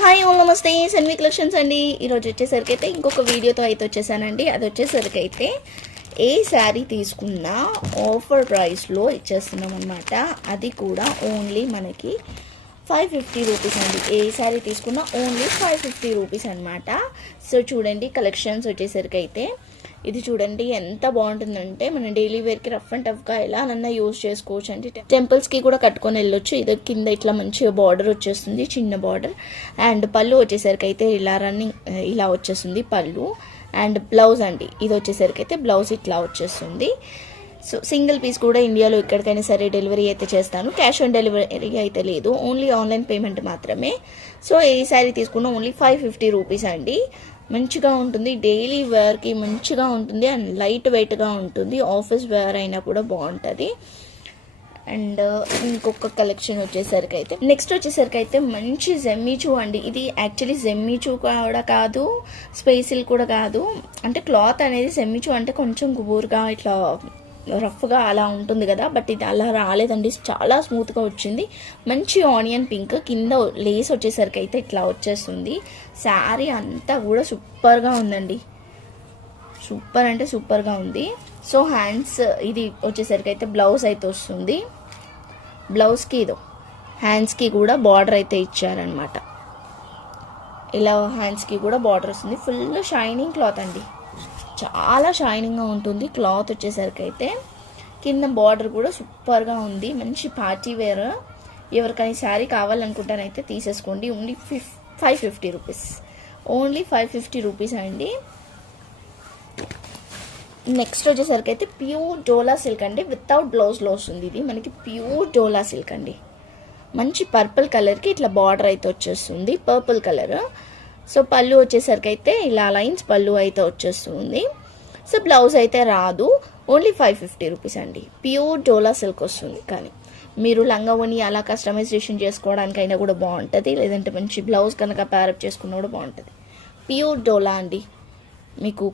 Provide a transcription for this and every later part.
Hi whole నమస్తే Sanvi collections అండి. ఈరోజు వచ్చేసరికి అయితే ఇంకొక వీడియోతో అయితే వచ్చేసానండి. అది వచ్చేసరికి అయితే ఏ శారీ తీసుకున్నా ఆఫర్ ప్రైస్లో ఇచ్చేస్తున్నాం అనమాట. అది కూడా ఓన్లీ మనకి 550 రూపీస్ అండి. ఏ శారీ తీసుకున్నా ఓన్లీ 550 రూపీస్ అనమాట. సో చూడండి కలెక్షన్స్ వచ్చేసరికి అయితే ఇది చూడండి ఎంత బాగుంటుందంటే మనం డైలీ వేర్కి రఫ్ అండ్ టఫ్గా ఎలా నన్నా యూజ్ చేసుకోవచ్చు అండి. టెంపుల్స్కి కూడా కట్టుకొని వెళ్ళొచ్చు. ఇది కింద ఇట్లా మంచిగా బార్డర్ వచ్చేస్తుంది, చిన్న బార్డర్. అండ్ పళ్ళు వచ్చేసరికి అయితే ఇలా రన్నింగ్ ఇలా వచ్చేస్తుంది పళ్ళు. అండ్ బ్లౌజ్ అండి, ఇది వచ్చేసరికి అయితే బ్లౌజ్ ఇట్లా వచ్చేస్తుంది. సో సింగిల్ పీస్ కూడా ఇండియాలో ఎక్కడికైనా సరే డెలివరీ అయితే చేస్తాను. క్యాష్ ఆన్ డెలివరీ అయితే లేదు, ఓన్లీ ఆన్లైన్ పేమెంట్ మాత్రమే. సో ఈ శారీ తీసుకున్న ఓన్లీ 550 రూపీస్ అండి. మంచిగా ఉంటుంది, డైలీ వేర్కి మంచిగా ఉంటుంది అండ్ లైట్ వెయిట్గా ఉంటుంది. ఆఫీస్ వేర్ అయినా కూడా బాగుంటుంది. అండ్ ఇంకొక కలెక్షన్ వచ్చేసరికి అయితే నెక్స్ట్ వచ్చేసరికి అయితే మంచి జెమ్మీచూ అండి. ఇది యాక్చువల్లీ జెమ్మీచూ కూడా కాదు, స్పేసిల్ కూడా కాదు. అంటే క్లాత్ అనేది జెమ్మీచూ అంటే కొంచెం గుబూరుగా ఇట్లా రఫ్గా అలా ఉంటుంది కదా, బట్ ఇది అలా రాలేదండి, చాలా స్మూత్గా వచ్చింది. మంచి ఆనియన్ పింక్, కింద లేస్ వచ్చేసరికి అయితే ఇట్లా వచ్చేస్తుంది. శారీ అంతా కూడా సూపర్గా ఉందండి, సూపర్ అంటే సూపర్గా ఉంది. సో హ్యాండ్స్ ఇది వచ్చేసరికి అయితే బ్లౌజ్ అయితే వస్తుంది. బ్లౌజ్కి ఇదో హ్యాండ్స్కి కూడా బార్డర్ అయితే ఇచ్చారనమాట. ఇలా హ్యాండ్స్కి కూడా బార్డర్ వస్తుంది. ఫుల్ షైనింగ్ క్లాత్ అండి, చాలా షైనింగ్గా ఉంటుంది క్లాత్ వచ్చేసరికి అయితే. కింద బార్డర్ కూడా సూపర్గా ఉంది, మంచి పార్టీ వేర్. ఎవరికైనా శారీ కావాలనుకుంటానైతే తీసేసుకోండి. ఓన్లీ 550 రూపీస్, ఓన్లీ 550 రూపీస్ అండి. నెక్స్ట్ వచ్చేసరికి అయితే ప్యూర్ డోలా సిల్క్ అండి, వితౌట్ బ్లౌజ్లో వస్తుంది. ఇది మనకి ప్యూర్ డోలా సిల్క్ అండి. మంచి పర్పుల్ కలర్కి ఇట్లా బార్డర్ అయితే వచ్చేస్తుంది, పర్పుల్ కలర్. సో పళ్ళు వచ్చేసరికి అయితే ఇలా లైన్స్ పళ్ళు అయితే వచ్చేస్తుంది. సో బ్లౌజ్ అయితే రాదు, ఓన్లీ 550 రూపీస్ అండి. ప్యూర్ డోలా సిల్క్ వస్తుంది. కానీ మీరు లంగావోని అలా కస్టమైజేషన్ చేసుకోవడానికైనా కూడా బాగుంటుంది, లేదంటే మంచి బ్లౌజ్ కనుక ప్యారప్ చేసుకున్నా కూడా బాగుంటుంది. ప్యూర్ డోలా అండి, మీకు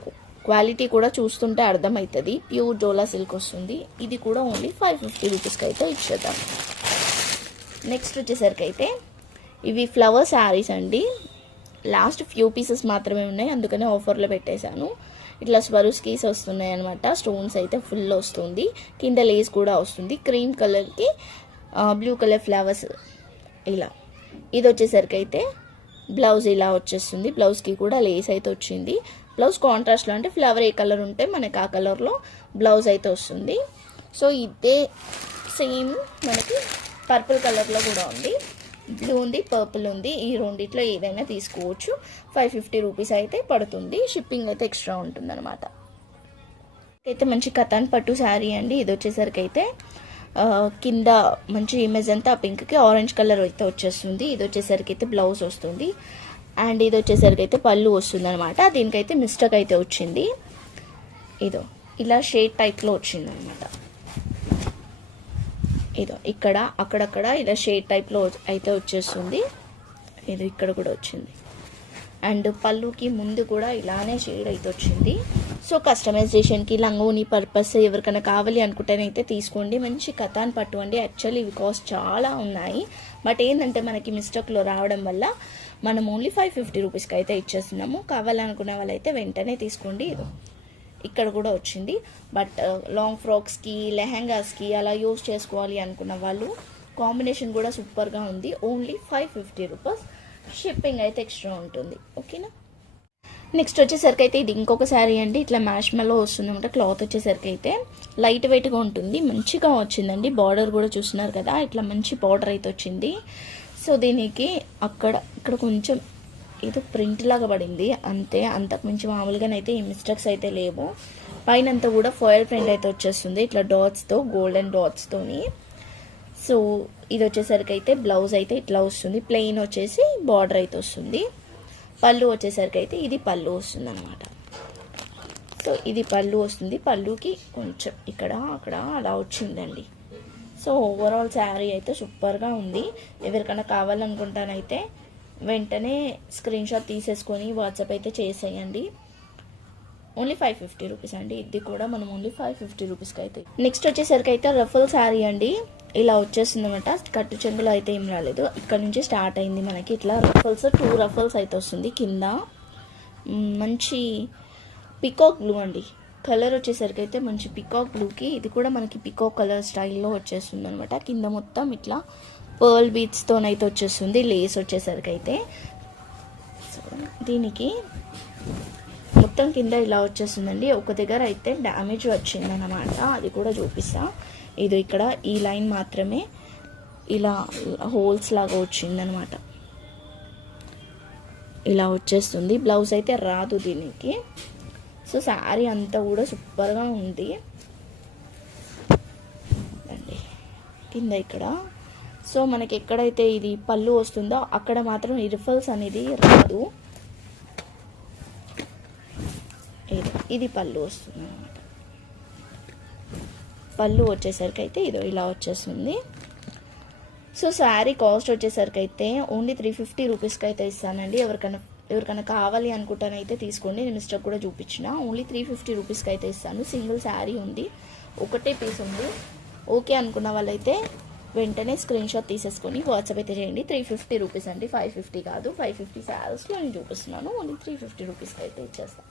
క్వాలిటీ కూడా చూస్తుంటే అర్థమవుతుంది. ప్యూర్ డోలా సిల్క్ వస్తుంది. ఇది కూడా ఓన్లీ 550 రూపీస్కి అయితే ఇచ్చేద్దాం. నెక్స్ట్ వచ్చేసరికి అయితే ఇవి ఫ్లవర్ శారీస్ అండి. లాస్ట్ ఫ్యూ పీసెస్ మాత్రమే ఉన్నాయి, అందుకనే ఆఫర్లో పెట్టేశాను. ఇట్లా స్వరుస్కీస్ వస్తున్నాయి అనమాట. స్టోన్స్ అయితే ఫుల్ వస్తుంది, కింద లేస్ కూడా వస్తుంది. క్రీమ్ కలర్కి బ్లూ కలర్ ఫ్లవర్స్ ఇలా. ఇది వచ్చేసరికి అయితే బ్లౌజ్ ఇలా వచ్చేస్తుంది. బ్లౌజ్కి కూడా లేస్ అయితే వచ్చింది. బ్లౌజ్ కాంట్రాస్ట్లో అంటే ఫ్లవర్ ఏ కలర్ ఉంటే మనకి ఆ కలర్లో బ్లౌజ్ అయితే వస్తుంది. సో ఇదే సేమ్ మనకి పర్పుల్ కలర్లో కూడా ఉంది, బ్లూ ఉంది, పర్పుల్ ఉంది. ఈ రెండిట్లో ఏదైనా తీసుకోవచ్చు. 550 రూపీస్ అయితే పడుతుంది. షిప్పింగ్ అయితే ఎక్స్ట్రా ఉంటుంది అనమాట. అయితే మంచి కతాన్ పట్టు శారీ అండి. ఇది వచ్చేసరికి అయితే కింద మంచి ఇమేజ్ అంతా పింక్కి ఆరెంజ్ కలర్ అయితే వచ్చేస్తుంది. ఇది వచ్చేసరికి అయితే బ్లౌజ్ వస్తుంది. అండ్ ఇది వచ్చేసరికి అయితే పళ్ళు వస్తుంది అనమాట. దీనికైతే మిస్టేక్ అయితే వచ్చింది, ఇదో ఇలా షేడ్ టైప్లో వచ్చింది అనమాట. ఇదో ఇక్కడ అక్కడక్కడ ఇలా షేడ్ టైప్లో అయితే వచ్చేస్తుంది. ఇది ఇక్కడ కూడా వచ్చింది. అండ్ పళ్ళుకి ముందు కూడా ఇలానే షేడ్ అయితే వచ్చింది. సో కస్టమైజేషన్కి లంగోని పర్పస్ ఎవరికైనా కావాలి అనుకుంటేనైతే తీసుకోండి. మంచి కతాన్ పట్టు అండి. యాక్చువల్లీ ఇవి కాస్ట్ చాలా ఉన్నాయి, బట్ ఏంటంటే మనకి మిస్టేక్లో రావడం వల్ల మనం ఓన్లీ 550 రూపీస్కి అయితే ఇచ్చేస్తున్నాము. కావాలనుకున్న వాళ్ళైతే వెంటనే తీసుకోండి. ఇది ఇక్కడ కూడా వచ్చింది. బట్ లాంగ్ ఫ్రాక్స్కి, లెహంగాస్కి అలా యూజ్ చేసుకోవాలి అనుకున్న వాళ్ళు కాంబినేషన్ కూడా సూపర్గా ఉంది. ఓన్లీ 550 రూపీస్, షిప్పింగ్ అయితే ఎక్స్ట్రా ఉంటుంది. ఓకేనా. నెక్స్ట్ వచ్చేసరికి అయితే ఇది ఇంకొక శారీ అండి. ఇట్లా మ్యాష్ మెల్లో వస్తుంది అనమాట. క్లాత్ వచ్చేసరికి అయితే లైట్ వెయిట్గా ఉంటుంది, మంచిగా వచ్చిందండి. బార్డర్ కూడా చూస్తున్నారు కదా, ఇట్లా మంచి బార్డర్ అయితే వచ్చింది. సో దీనికి ఇక్కడ కొంచెం ఏదో ప్రింట్ లాగా పడింది అంతే, అంతకుమించి మామూలుగానైతే ఈ మిస్టేక్స్ అయితే లేవు. పైన అంతా కూడా ఫాయిల్ ప్రింట్ అయితే వచ్చేస్తుంది ఇట్లా డాట్స్తో, గోల్డెన్ డాట్స్తోని. సో ఇది వచ్చేసరికి అయితే బ్లౌజ్ అయితే ఇట్లా వస్తుంది, ప్లెయిన్ వచ్చేసి బార్డర్ అయితే వస్తుంది. పళ్ళు వచ్చేసరికి అయితే ఇది పళ్ళు వస్తుంది అనమాట. సో ఇది పళ్ళు వస్తుంది, పళ్ళుకి కొంచెం ఇక్కడ అక్కడ అలా వచ్చిందండి. సో ఓవరాల్ శారీ అయితే సూపర్గా ఉంది. ఎవరికైనా కావాలనుకుంటానైతే వెంటనే స్క్రీన్ షాట్ తీసేసుకొని వాట్సాప్ అయితే చేసేయండి. ఓన్లీ 550 రూపీస్ అండి. ఇది కూడా మనం ఓన్లీ 550 రూపీస్కి అయితే. నెక్స్ట్ వచ్చేసరికి అయితే రఫల్ శారీ అండి. ఇలా వచ్చేస్తుంది అనమాట. కట్టు చెంగులో అయితే ఏం రాలేదు, ఇక్కడ నుంచి స్టార్ట్ అయింది మనకి. ఇట్లా రఫల్స్ 2 రఫల్స్ అయితే వస్తుంది కింద. మంచి పికాక్ బ్లూ అండి కలర్ వచ్చేసరికి అయితే, మంచి పికాక్ బ్లూకి ఇది కూడా మనకి పికాక్ కలర్ స్టైల్లో వచ్చేస్తుంది అనమాట. కింద మొత్తం ఇట్లా పర్ల్ బీట్స్తోనైతే వచ్చేస్తుంది లేస్ వచ్చేసరికి అయితే. దీనికి మొత్తం కింద ఇలా వచ్చేస్తుందండి. ఒక దగ్గర అయితే డ్యామేజ్ వచ్చిందన్నమాట, అది కూడా చూపిస్తా. ఇది ఇక్కడ ఈ లైన్ మాత్రమే ఇలా హోల్స్ లాగా వచ్చిందనమాట. ఇలా వచ్చేస్తుంది. బ్లౌజ్ అయితే రాదు దీనికి. సో శారీ అంతా కూడా సూపర్గా ఉంది అండి. కింద ఇక్కడ సో మనకి ఎక్కడైతే ఇది పళ్ళు వస్తుందో అక్కడ మాత్రం ఈ రిఫల్స్ అనేది రాదు. ఇది పళ్ళు వస్తుంది అన్నమాట. పళ్ళు వచ్చేసరికి అయితే ఇదో ఇలా వచ్చేస్తుంది. సో శారీ కాస్ట్ వచ్చేసరికి అయితే ఓన్లీ 350 రూపీస్కి అయితే ఇస్తానండి. ఎవరికైనా కావాలి అనుకుంటానైతే తీసుకోండి. నేను మిస్టేక్ కూడా చూపించిన. ఓన్లీ 350 రూపీస్కి అయితే ఇస్తాను. సింగిల్ శారీ ఉంది, ఒకటే పీస్ ఉంది. ఓకే అనుకున్న వాళ్ళైతే వెంటనే స్క్రీన్ షాట్ తీసేసుకొని వాట్సాప్ అయితే చేయండి. 350 రూపీస్ అండి, 550 కాదు. 550 శారీస్లో నేను చూపిస్తున్నాను. ఓన్లీ 350 రూపీస్కి అయితే ఇచ్చేస్తాను.